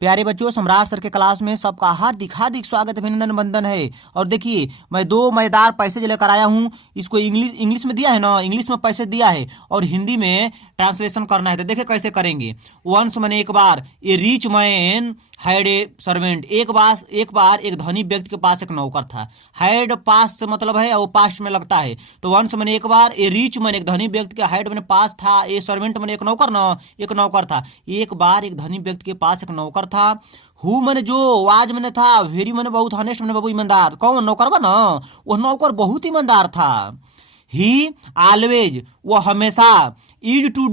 प्यारे बच्चों, सम्राट सर के क्लास में सबका हार्दिक हार्दिक स्वागत अभिनंदन वंदन है। और देखिए, मैं दो मजेदार पैसे जो लेकर आया हूँ। इसको इंग्लिश में दिया है ना, इंग्लिश में पैसे दिया है और हिंदी में ट्रांसलेशन करना है। तो देखिए कैसे करेंगे। वंस मैंने एक बार, a rich man had a servant. एक बार एक धनी व्यक्ति के पास एक नौकर था। हैड पास से मतलब है, वो पास्ट में लगता है। तो वंस मैंने एक बार, ए रिच मैन एक धनी व्यक्ति के, हैड मैंने पास था, ए सर्वेंट मैंने एक नौकर ना, एक नौकर था। एक बार एक धनी व्यक्ति के पास एक नौकर था। हु मैंने जो, वाज मैंने था, वेरी मैंने बहुत, हनेस्ट मैंने बहुत ईमानदार। कौन नौकर बा ना, वो नौकर बहुत ईमानदार था। ही ऑलवेज, वो हमेशा, यूज टू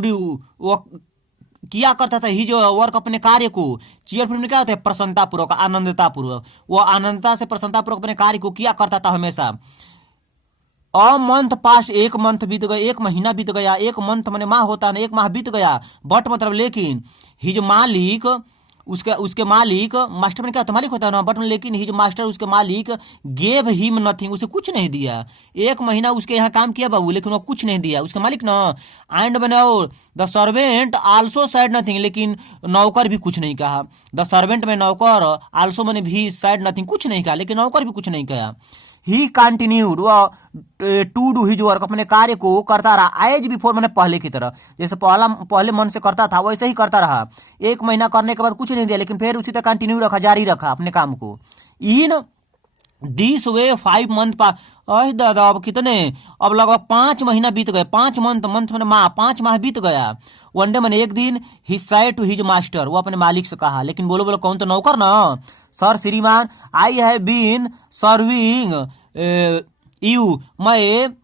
डू, वो किया करता था। ही जो वर्क, अपने कार्य को, चीयरफुल में क्या होता है, प्रसन्नतापूर्वक, आनंदतापूर्वक। वो आनंदता से प्रसन्नतापूर्वक अपने कार्य को किया करता था हमेशा। अ मंथ पास, एक मंथ बीत गया, एक महीना बीत गया। एक मंथ मैंने माह होता है ना, एक माह बीत गया। बट मतलब लेकिन, हिज मालिक, उसके मालिक, मास्टर में क्या होता है, मालिक होता है ना। बट लेकिन हिज मास्टर, उसके मालिक, गेव हिम नथिंग, उसे कुछ नहीं दिया। एक महीना उसके यहाँ काम किया बाबू, लेकिन वो कुछ नहीं दिया उसके मालिक ना। एंड मैंने, the servant also sad nothing, लेकिन नौकर भी कुछ नहीं कहा। द सर्वेंट में नौकर, आल्सो मैंने भी, सैड नथिंग कुछ नहीं कहा, लेकिन नौकर भी कुछ नहीं कहा। ही कंटिन्यूड, वह टू डू हिज वर्क, अपने कार्य को करता रहा। एज बिफोर, मैंने पहले की तरह, जैसे पहले मन से करता था वैसे ही करता रहा। एक महीना करने के बाद कुछ नहीं दिया, लेकिन फिर उसी तरह कंटिन्यू रखा, जारी रखा अपने काम को। इन दिस वे 5 मंथ दादा, अब कितने, अब लगभग 5 महीना बीत गए। 5 मंथ मैंने माह, 5 माह बीत गया। वन डे मैंने एक दिन, he said to his master, वो अपने मालिक से कहा, लेकिन बोलो कौन, तो नौकर ना। सर श्रीमान, I have been serving you, मैं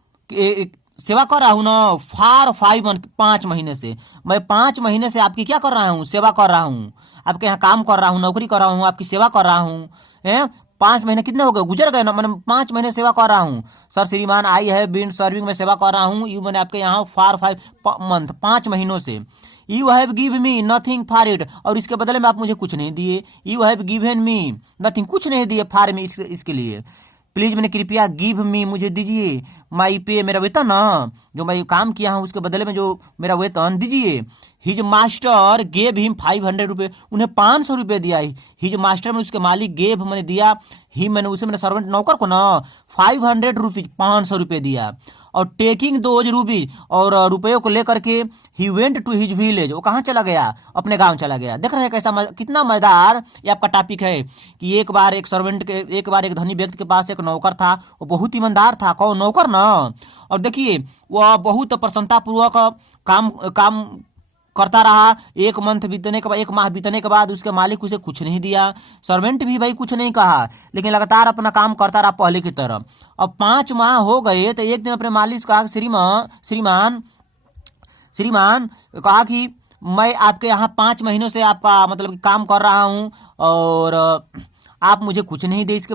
सेवा कर रहा हूँ ना, फॉर 5 मंथ, 5 महीने से। मैं 5 महीने से आपकी क्या कर रहा हूँ, सेवा कर रहा हूँ। आपके यहाँ काम कर रहा हूँ, नौकरी कर रहा हूँ, आपकी सेवा कर रहा हूँ। 5 महीने कितने हो गए, गुजर गए ना, मैंने 5 महीने सेवा कर रहा हूँ। सर श्रीमान, आई हैव बीन सर्विंग, मैं सेवा कर रहा हूँ, यू मैंने आपके यहाँ, फॉर 5 मंथ, 5 महीनों से। You have give me nothing for it, और इसके बदले में आप मुझे कुछ नहीं दिए। You have given me nothing, कुछ नहीं दिए, फॉर मी, इसके लिए। प्लीज मैंने कृपया, गिव मी, मुझे दीजिए, माई पे, मेरा वेतन ना, जो मैं काम किया हूँ उसके बदले में जो मेरा वेतन दीजिए। हिज मास्टर गेव हिम 500 रुपये, उन्हें 500 रुपये दिया। हिज मास्टर में, उसके मालिक, गेव मैंने दिया, ही मैंने उसे, मैंने सर्वेंट नौकर को ना, 500 रुपीज, 500 रुपये दिया। और टेकिंग दोज रूपीज, और रुपयों को लेकर के, he went to his village, वो कहाँ चला गया, अपने गांव चला गया। देख रहे हैं कैसा कितना मजेदार ये आपका टॉपिक है कि एक बार एक धनी व्यक्ति के पास एक नौकर था, वो बहुत ईमानदार था। कौन, नौकर ना। और देखिए, वह बहुत प्रसन्नतापूर्वक काम करता रहा। एक मंथ बीतने के बाद, एक माह बीतने के बाद उसके मालिक उसे कुछ नहीं दिया। सर्वेंट भी भाई कुछ नहीं कहा, लेकिन लगातार अपना काम करता रहा पहले की तरह। अब 5 माह हो गए तो एक दिन अपने मालिक से कहा, श्रीमान कहा कि मैं आपके यहाँ 5 महीनों से आपका मतलब काम कर रहा हूँ और आप मुझे कुछ नहीं दे। इसके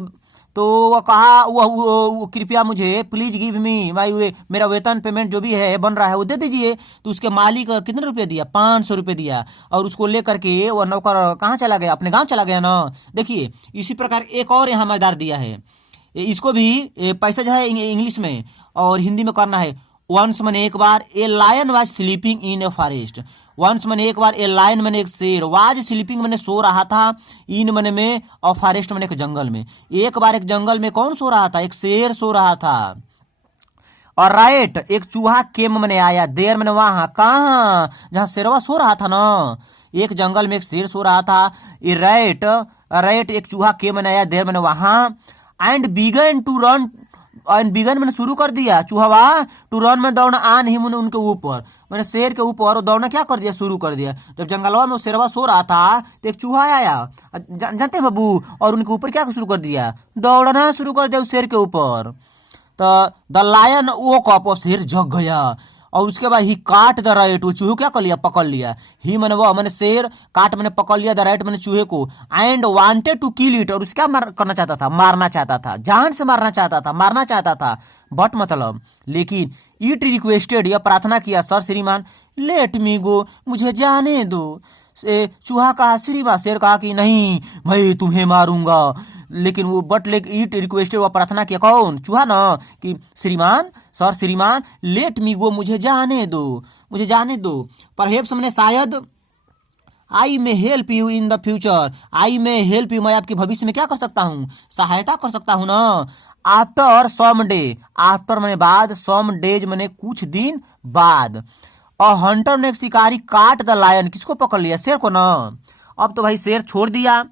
तो वो कहा, वो कृपया मुझे, प्लीज गिव मी माई, मेरा वेतन पेमेंट जो भी है बन रहा है वो दे दीजिए। तो उसके मालिक कितने रुपए दिया, 500 रुपये दिया। और उसको लेकर के वो नौकर कहाँ चला गया, अपने गांव चला गया ना। देखिए इसी प्रकार एक और यहाँ मजेदार दिया है, इसको भी पैसा जो है इंग्लिश में और हिंदी में करना है। वंस मैंने एक बार, a lion was sleeping in a forest. Once मैंने एक बार, ए लायन मैंने एक शेर, वाज स्लीपिंग मैंने सो रहा था, इन मैंने में, और फॉरेस्ट मैंने एक जंगल में। एक बार एक जंगल में कौन सो रहा था, एक शेर सो रहा था। और राइट, एक चूहा केम मैंने आया, देर मैंने वहां, कहाँ, जहां शेरवा सो रहा था ना। एक जंगल में एक शेर सो रहा था। ये राइट एक चूहा केम मैंने आया, देर मैंने वहां। एंड बिगन मैंने शुरू कर दिया, चूहा टू रन में दौड़ना, आन ही मैंने उनके ऊपर, मैंने शेर के ऊपर दौड़ना क्या कर दिया, शुरू कर दिया। जब जंगलवा में शेरवा सो रहा था तो एक चूहा आया, जानते हैं बाबू, और उनके ऊपर क्या शुरू कर दिया, दौड़ना शुरू कर दिया उस शेर के ऊपर। तो द लायन वोक अप, शेर जग गया। और उसके बाद ही काट द राइट, वो चूहे क्या कर लिया, पकड़ लिया। ही मैंने वो, मैंने शेर, काट मैंने पकड़ लिया, द राइट मैंने चूहे को। And wanted to kill it, और उसे क्या करना चाहता था, मारना चाहता था, जान से मारना चाहता था। बट मतलब लेकिन इट रिक्वेस्टेड, यह प्रार्थना किया, सर श्रीमान लेट मी गो, मुझे जाने दो। चूहा कहा, श्रीमान, शेर कहा कि नहीं मैं तुम्हें मारूंगा। लेकिन वो इट रिक्वेस्टेड, वो प्रार्थना किया, कौन, चूहा ना, कि श्रीमान, सर श्रीमान लेट मी गो, मुझे जाने दो। परहेप्स मैंने शायद I may help you in the future, I may help you, मैं आपके भविष्य में क्या कर सकता हूँ, सहायता कर सकता हूँ ना। आफ्टर सम डे, आफ्टर मैंने बाद, सम डेज मैंने कुछ दिन बाद। और हंटर ने एक शिकारी काट द लायन, किसको पकड़ लिया, शेर को ना। अब तो भाई शेर छोड़ दिया,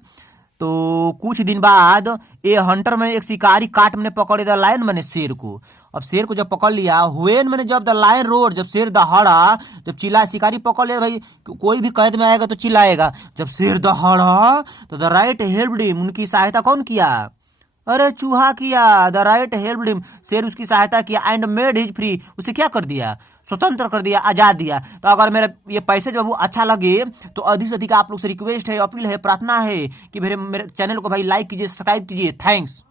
तो कुछ दिन बाद ये हंटर मैंने एक शिकारी काट मैंने पकड़े द लायन मैंने शेर को। अब शेर को जब पकड़ लिया, हुएन मैंने जब द लायन रोड, जब शेर दहाड़ा, जब चिल्ला, शिकारी पकड़ लिया भाई, कोई भी कैद में आएगा तो चिल्लाएगा। जब शेर दहाड़ा तो द राइट हेल्प्ड हिम, उनकी सहायता कौन किया, अरे चूहा किया। द राइट हेल्प्ड हिम, शेर उसकी सहायता किया। एंड मेड हिज फ्री, उसे क्या कर दिया, स्वतंत्र कर दिया, आजाद दिया। तो अगर मेरा ये पैसे जब वो अच्छा लगे तो अधिक से अधिक आप लोग से रिक्वेस्ट है, अपील है, प्रार्थना है कि मेरे चैनल को भाई लाइक कीजिए, सब्सक्राइब कीजिए। थैंक्स।